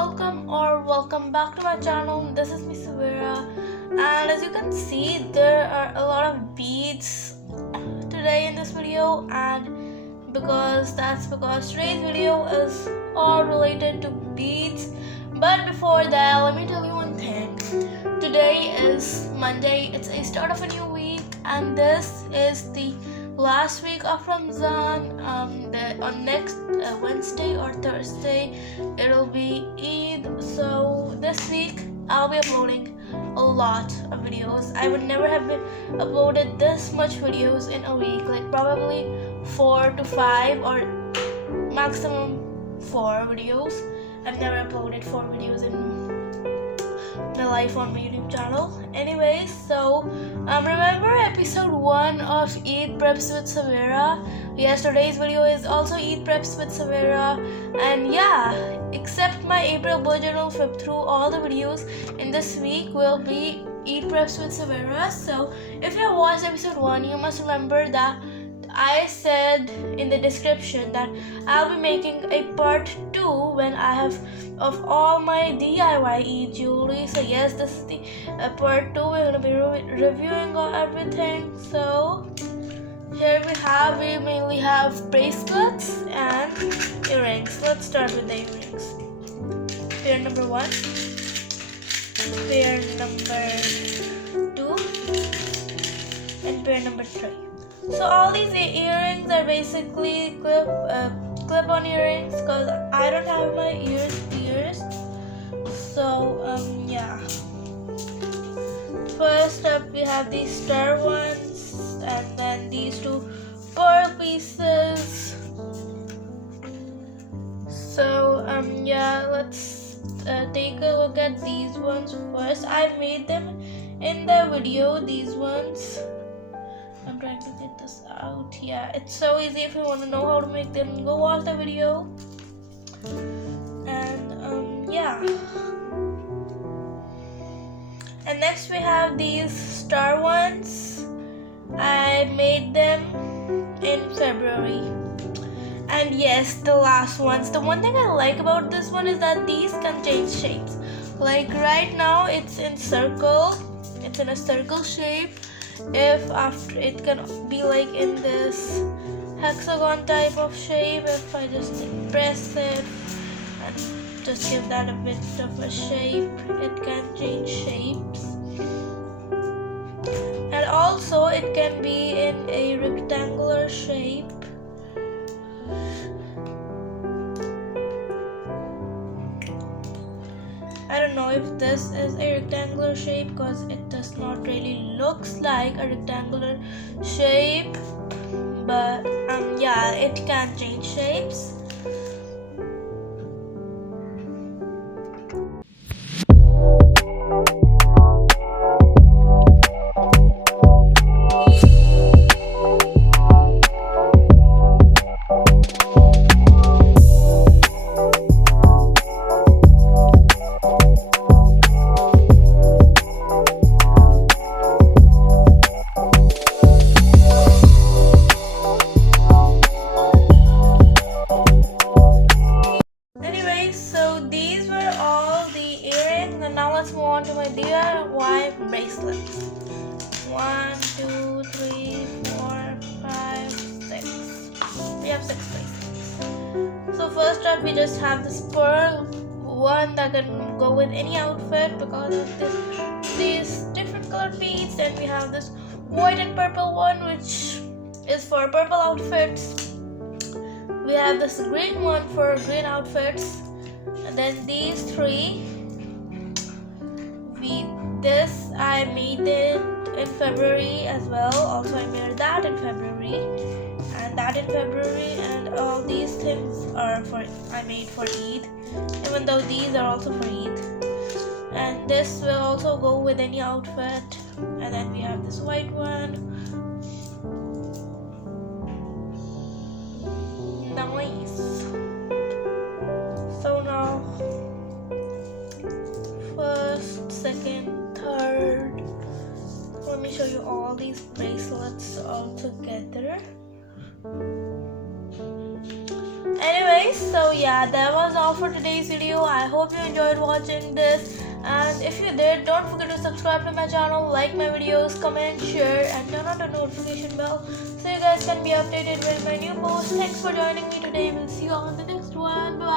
welcome back to my channel. This is me Svayra, and as you can see there are a lot of beads today in this video, and because today's video is all related to beads. But before that, let me tell you one thing. Today is Monday. It's a start of a new week, and this is the last week of Ramzan. On next Wednesday or Thursday it'll be Eid, so this week I'll be uploading a lot of videos. I would never have been uploaded this much videos in a week, like probably 4 to 5 or maximum 4 videos. I've never uploaded 4 videos in my life on my YouTube channel. Anyways, so remember episode 1 of Eid Preps with Svayra? Yesterday's video is also Eid Preps with Svayra, and yeah, except my April bullet journal flip through, all the videos in this week will be Eid Preps with Svayra. So if you have watched episode 1, you must remember that I said in the description that I'll be making a part 2 when I have of all my DIY jewelry. So yes, this is the part 2. We're gonna be reviewing everything. So here we mainly have bracelets and earrings. Let's start with the earrings. Pair number 1, pair number 2, and pair number 3. So all these earrings are basically clip-on earrings because I don't have my ears pierced. So yeah. First up we have these star ones, and then these 2 pearl pieces. So yeah, let's take a look at these ones first. I made them in the video, these ones. I'm trying to get this out. Yeah, it's so easy. If you want to know how to make them, go watch the video. And yeah. And next we have these star ones. I made them in February. And yes, the last ones. The one thing I like about this one is that these can change shapes. Like right now it's in circle. It's in a circle shape. If after it can be like in this hexagon type of shape, if I just press it and just give that a bit of a shape, it can change shapes. And also it can be in a rectangular shape. I don't know if this is a rectangular shape because it does not really looks like a rectangular shape, but yeah, it can change shapes. Let's move on to my DIY bracelets. 1, 2, 3, 4, 5, 6. We have 6 bracelets. So first up we just have this pearl one that can go with any outfit because of these different colored beads. Then we have this white and purple one, which is for purple outfits. We have this green one for green outfits, and then these 3. This I made it in February as well. Also I made that in February and that in February, and all these things are I made for Eid, even though these are also for Eid. And this will also go with any outfit. And then we have this white one. Nice. So now first, second, third. Let me show you all these bracelets all together. Anyway, guys, so yeah, that was all for today's video. I hope you enjoyed watching this, and if you did, don't forget to subscribe to my channel, like my videos, comment, share, and turn on the notification bell so you guys can be updated with my new posts. Thanks for joining me today. We'll see you on the next one. Bye.